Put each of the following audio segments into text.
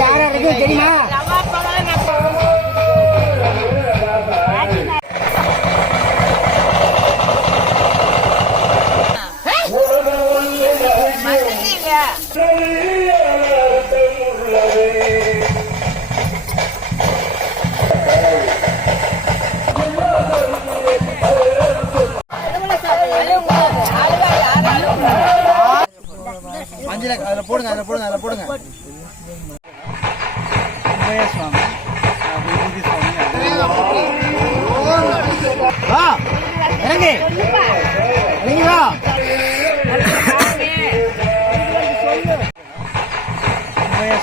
யாரா இருக்கு தெரியுமா? அதில் போடுங்க, அதில் போடுங்க, அதில் போடுங்க. சுவாமி இறங்கி இறங்கி வா.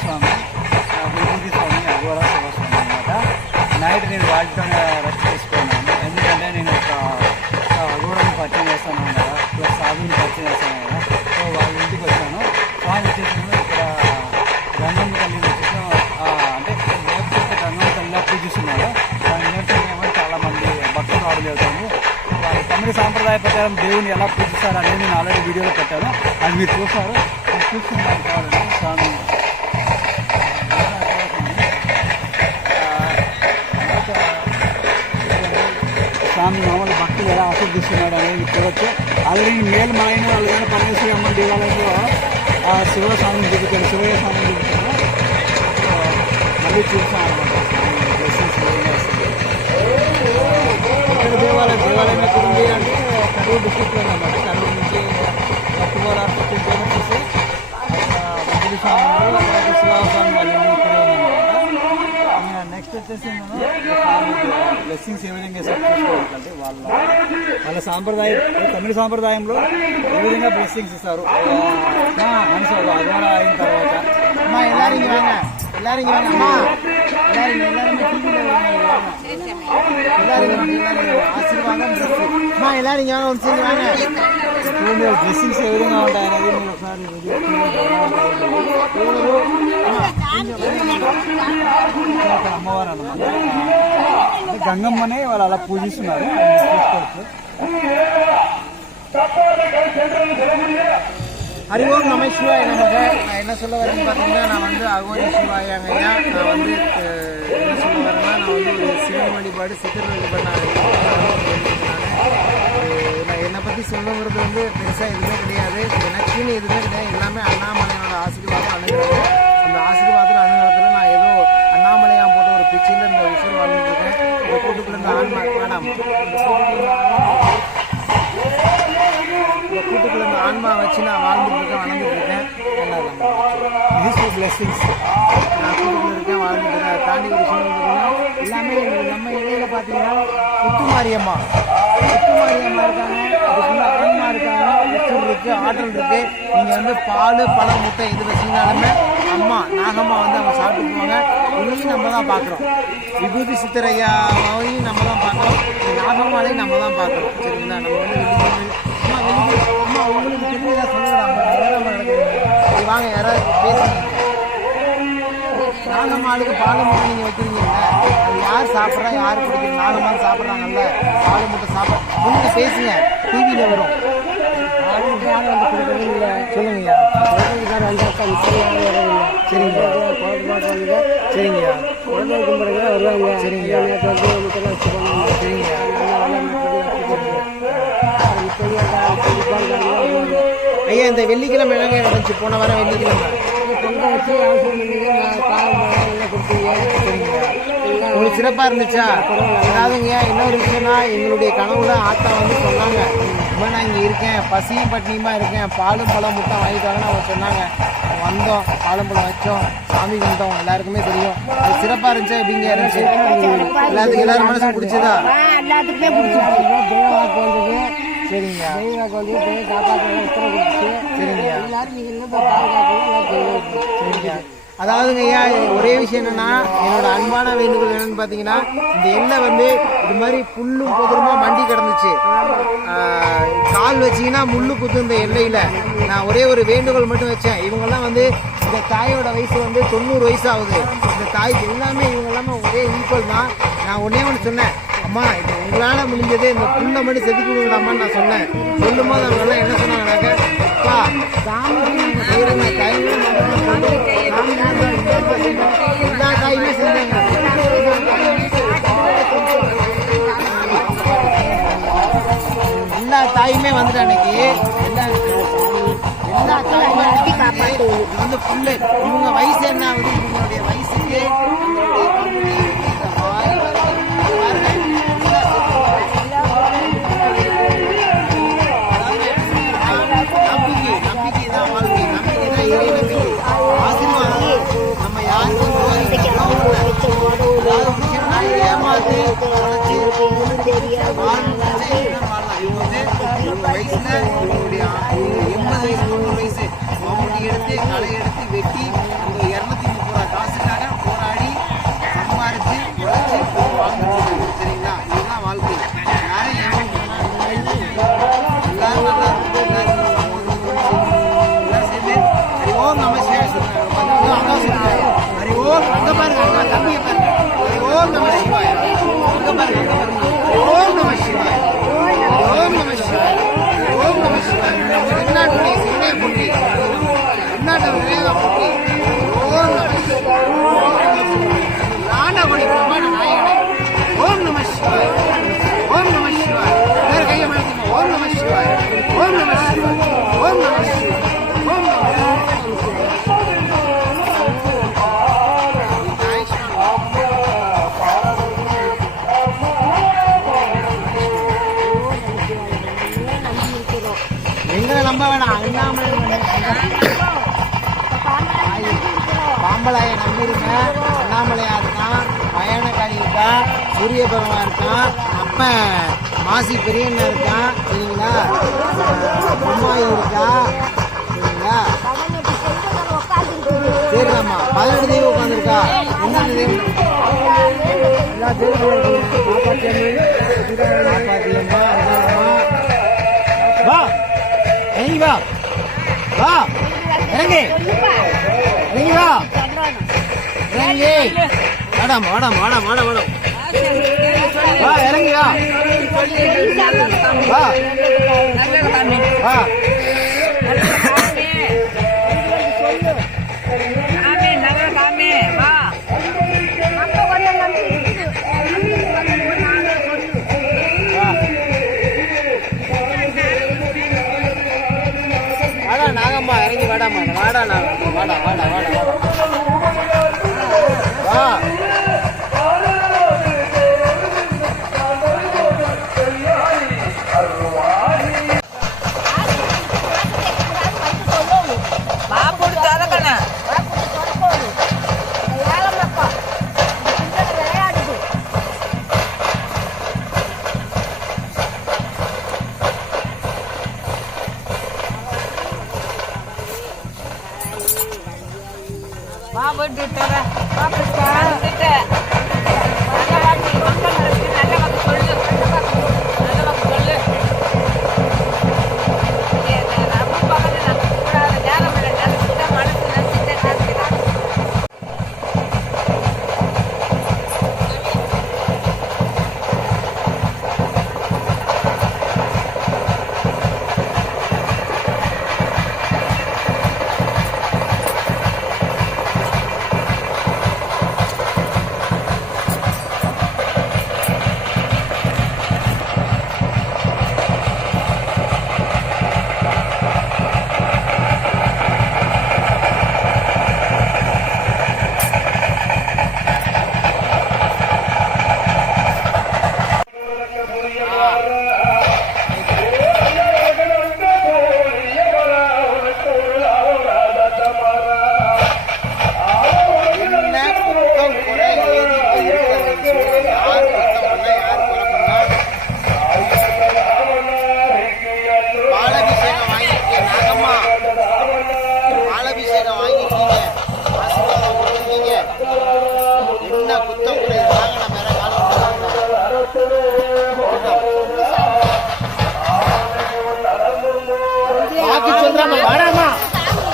சுவாమి విభూతి స్వామి అఘోర శివస్వామి అనమాట. నైట్ నేను వాళ్ళతోనే రెస్ట్ తీసుకున్నాను. ఎందుకంటే నేను ఒక అఘోరాన్ని పరిచయం చేస్తాను కదా, ప్లస్ సాధువుని పరిచయం చేస్తాను కదా. సో వాళ్ళ ఇంటికి వచ్చాను. స్వామి వచ్చేసాను. ఇక్కడ గంగమ్మ తల్లి వచ్చేసాను. అంటే లేకపోతే గంగమ్మ తల్లిలా పూజిస్తున్నారు. దాని నిదర్శనం చాలా మంది భక్తులు రావడం జరుగుతుంది. వాళ్ళ తమిళ సాంప్రదాయ ప్రకారం దేవుని ఎలా పూజిస్తారు అనేది నేను ఆల్రెడీ వీడియోలో పెట్టాను. అది మీరు చూస్తారు. చూస్తున్నారు కావాలండి. స్వామి స్వామి మామూలు భక్తులు ఎలా ఆస్వాదిస్తున్నాడు అనేది చూడవచ్చు. ఆల్రెడీ మేలు మాయన అలాగే పరమేశ్వరి అమ్మ దేవాలయంలో శివ స్వామిని చూపుతాడు, శివయ్య స్వామిని చూపుతాడు. మళ్ళీ చూస్తాను అనమాట. ఇక్కడ దేవాలయం ఎక్కడ ఉంది అంటే కరూరు డిస్ట్రిక్ట్లో అనమాట. కరూరు నుంచి పట్టుకోరా 15 కిలోమీటర్స్ వెంకటేశ్వర స్వామి శివస్వామి వాళ్ళు ఇక్కడే ఉందన్నమాట. నెక్స్ట్ వచ్చేసి బ్లెస్సింగ్స్ ఏ విధంగా చూసుకోవాలంటే వాళ్ళ సాంప్రదాయం, తమిళ సాంప్రదాయంలో ఏ విధంగా బ్లెస్సింగ్స్ ఇస్తారు మనిషి అఘోరా అయిన తర్వాత. అమ్మా எல்லாரும் இங்கே வாங்க, எல்லாரும் இங்கே வாங்க. அம்மா எல்லாரும் எல்லாரும் இங்கே வாங்க, ஒன்று வாங்க. బ్లెస్సింగ్స్ ఏ విధంగా ఉంటాయి అనేది మీరు ఒకసారి అమ్మవారు అన్నమాట. గంగమ్మనే వాళ్ళు అలా పూజిస్తున్నారు. చూసుకోవచ్చు. ஹரி ஓம் நம சிவாய நமக. நான் என்ன சொல்ல வரேன்னு பார்த்தீங்கன்னா, நான் வந்து அகோரி சிவாயங்கய்யா. நான் வந்து என்ன சொல்ல வரேன்னா, நான் வந்து ஒரு சிவன் வழிபாடு, சித்தர் வழிபாடு நான் என்னை பற்றி சொல்லுங்கிறது வந்து பெருசாக எதுவுமே கிடையாது. எனக்குன்னு எதுவுமே கிடையாது. எல்லாமே அண்ணாமலையோட ஆசீர்வாதம் அணுகிறது. அந்த ஆசீர்வாதத்தில் அணுகிறதுல நான் ஏதோ அண்ணாமலையாக போட்ட ஒரு பிச்சையில் இந்த உசுர் வாழ்ந்துட்டு இருக்கேன். இந்த கூட்டுக்குள்ள இந்த ஆன்மா வேணாம், இந்த கூட்டுக்குள்ள இந்த ஆன்மா வச்சு நான் வாழ்ந்துட்டு இருக்கேன், வளர்ந்துட்டு இருக்கேன். பிளெஸிங்ஸ் நான் கூட்டுக்குள்ள இருக்கேன், வாழ்ந்துட்டு இருக்கேன். அதை தாண்டி ஒரு விஷயம் எல்லாமே நம்ம இடையில பார்த்தீங்கன்னா முத்துமாரியம்மா இருக்காங்க. அதுக்குள்ள ஆன்மா இருக்காங்க, உச்சூர் இருக்கு, ஆற்றல் இருக்கு. நீங்க வந்து பால், பழம், முட்டை எது வச்சீங்கனாலுமே அம்மா நாகம்மா வந்து அவங்க சாப்பிட்டு போவாங்க. இவங்களையும் நம்ம தான் பார்க்குறோம். விபூதி சித்தரையாவையும் நம்ம தான் பார்க்குறோம். நாகம்மாலையும் நம்ம தான் பார்க்குறோம். சரிங்களா? நம்ம வந்து அம்மா உங்களுக்கு தெரிஞ்சதா சொல்லுறாங்க. வாங்க யாராவது பேசுங்க. நாகம்மாளுக்கு பால் முட்டை நீங்கள் வைக்கிறீங்கல்ல, அது யார் சாப்பிட்றா, யார் பிடிக்கும்? நாகம்மாள் சாப்பிட்றாங்கல்ல, பால் முட்டை சாப்பிட்ற நீங்கள் பேசுங்க, டிவியில் வரும். சொல்லுங்கய்யா. சரிங்கய்யா, சரிங்கய்யா, வருவாங்க. சரிங்கய்யா, சரிங்கய்யா. ஐயா, இந்த வெள்ளிக்கிழமை என்னங்க நடந்துச்சு? போன வாரம் வெள்ளிக்கிழமை உங்களுக்கு சிறப்பாக இருந்துச்சா? அதாவதுங்க, இன்னொரு விஷயம்னா, எங்களுடைய கனவுல ஆத்தா வந்து சொன்னாங்க, இப்போ நான் இங்கே இருக்கேன், பசியும் பட்டினியுமா இருக்கேன், பாலும் பழம் முட்டை வாங்கிட்டு வாங்கன்னு அவங்க சொன்னாங்க. வந்தோம், பாலும் பழம் வச்சோம், சாமி கும்பிட்டோம். எல்லாருக்குமே தெரியும். அது சிறப்பாக இருந்துச்சா? எப்படிங்க இருந்துச்சு? எல்லாரும் மனசும் பிடிச்சதா? எல்லாத்துக்குமே பிடிச்சிருச்சு. சரிங்க, சரிங்க. அதாவதுங்க ஐயா, ஒரே விஷயம் என்னன்னா, என்னோட அன்பான வேண்டுகோள் என்னன்னு பார்த்தீங்கன்னா, இந்த எல்லை வந்து இது மாதிரி புல்லும் பொதுமா மண்டி கிடந்துச்சு. கால் வச்சிங்கன்னா முள்ளு குத்து இந்த எல்லையில். நான் ஒரே ஒரு வேண்டுகோள் மட்டும் வச்சேன். இவங்கெல்லாம் வந்து இந்த தாயோட வயசு வந்து 90 வயசு ஆகுது. இந்த தாய்க்கு எல்லாமே இவங்க எல்லாமே ஒரே ஈக்குவல் தான். நான் ஒன்னே ஒன்று சொன்னேன், அம்மா இப்போ உங்களால் முடிஞ்சது இந்த புல்லை மட்டும் செதுக்கி கொடுக்கலாமான்னு நான் சொன்னேன். சொல்லும் போது அவங்கெல்லாம் என்ன சொன்னாங்கன்னாக்க, அப்பா சாமி செய்கிற தாய் இது வந்து புல்லு. இவங்க வயசு என்ன ஆகுது? இவங்களுடைய வயசுக்கு நம்பிக்கை தான் வாழ்க்கை, நம்பிக்கை தான் இறை நம்பிக்கை. ஆசீர்வாதம் நம்ம யாருக்கும் ஏமாத்து வயசுல இவங்களுடைய 80 வயசு 90 வயசு மம்முட்டி எடுத்து களை எடுத்து வெட்டி அந்த 230 ரூபா காசுக்காக போராடி சம்பாரிச்சு உழைச்சி வாங்கிட்டு சரிங்களா? இதுதான் வாழ்க்கை. யாரும் எல்லாரும் நல்லா இருக்கும். எல்லாரும் சேர்ந்து ஹரி ஓம் நம சிவாய சொல்றாங்க. ஹரி ஓம் அங்க பாருங்க, அங்க தம்பியை பாருங்க. ஹரி ஓம் நம சிவாய அங்க பாருங்க, அங்க பாருங்க. ஹரி ஓம் நம சிவாய ஓம் நம சிவாய ஓம் நம சிவாய. என்னாட்டுடைய சிவனையை போட்டி, என்னாட்டு விவேக போட்டி. ஓம் நம சிவாய நாடகொடி பிரமாண நாயகனே ஓம் நம சிவாய ஓம் நம சிவாய. வேற கையை மழக்குமா? ஓம் நம சிவாய ஓம் நம சிவாய ஓம் நம சிவாய ஓம் நம எங்களை நம்ப வேணாம். பாம்பளாயை நம்பிருங்க. அண்ணாமலையா இருக்கான், பயணக்காரி இருக்கான், சூரிய பகவான் இருக்கான், அப்ப மாசி பெரியண்ணா இருக்கான் சரிங்களா? அம்மாயி இருக்கா சரிங்களா? சரிம்மா 18 தெய்வம் உட்காந்துருக்கா. என்னென்ன தெய்வம்? எல்லா தெய்வம் காப்பாத்தியம்மா. வா இறங்கி வா, வா இறங்கி இறங்கி வா, இறங்கி வாடாம் வாடாம் வாடாம் வாடாம் வாடாம் வா, இறங்கி வா, வா வா. நாகம்மா இறங்கி வாடாமா, வாடா நான் வாடா வாடா வாடா வா.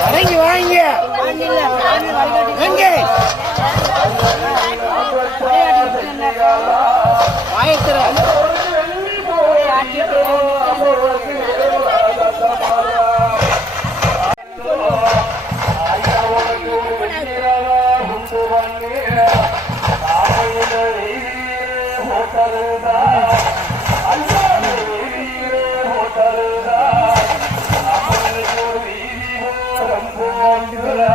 இறங்கி வாங்க எங்கே ஆயத்திர Alhamdulillah.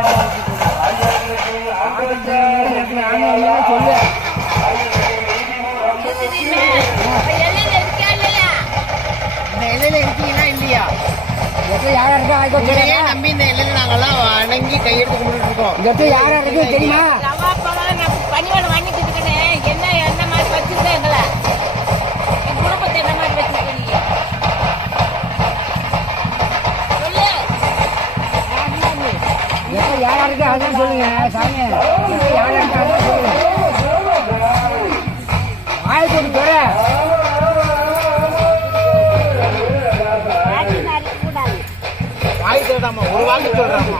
வாங்கிக்கோ உங்களையே நம்பி இந்த எல்லையில நாங்கெல்லாம் வணங்கி கையெடுத்து கும்பிட்டு இருக்கோம். இந்த இடத்துல யார் யார் இருக்கு தெரியுமா? பணியோட வாங்கிட்டு இருக்கேன். என்ன மாதிரி வச்சிருக்கேன் எங்களை என் குடும்பத்தை என்ன மாதிரி வச்சிருக்கேன் நீ சொல்லு. எப்ப யார் யார் இருக்கு அதான் சொல்லுங்க சாமி. எப்ப யார் யார் இருக்கு அதான் சொல்லுங்க. வாய் கொண்டு போற வாய் சொல்றாமா, ஒரு வாக்கு சொல்றாமா,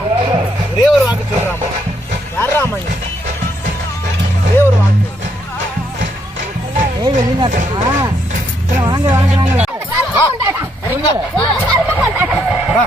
ஒரே ஒரு வாக்கு சொல்றாமா. யாராமா நீ? ஒரே ஒரு வாக்கு. ஏய் வெளிநாட்டா வாங்க வாங்க வாங்க வா.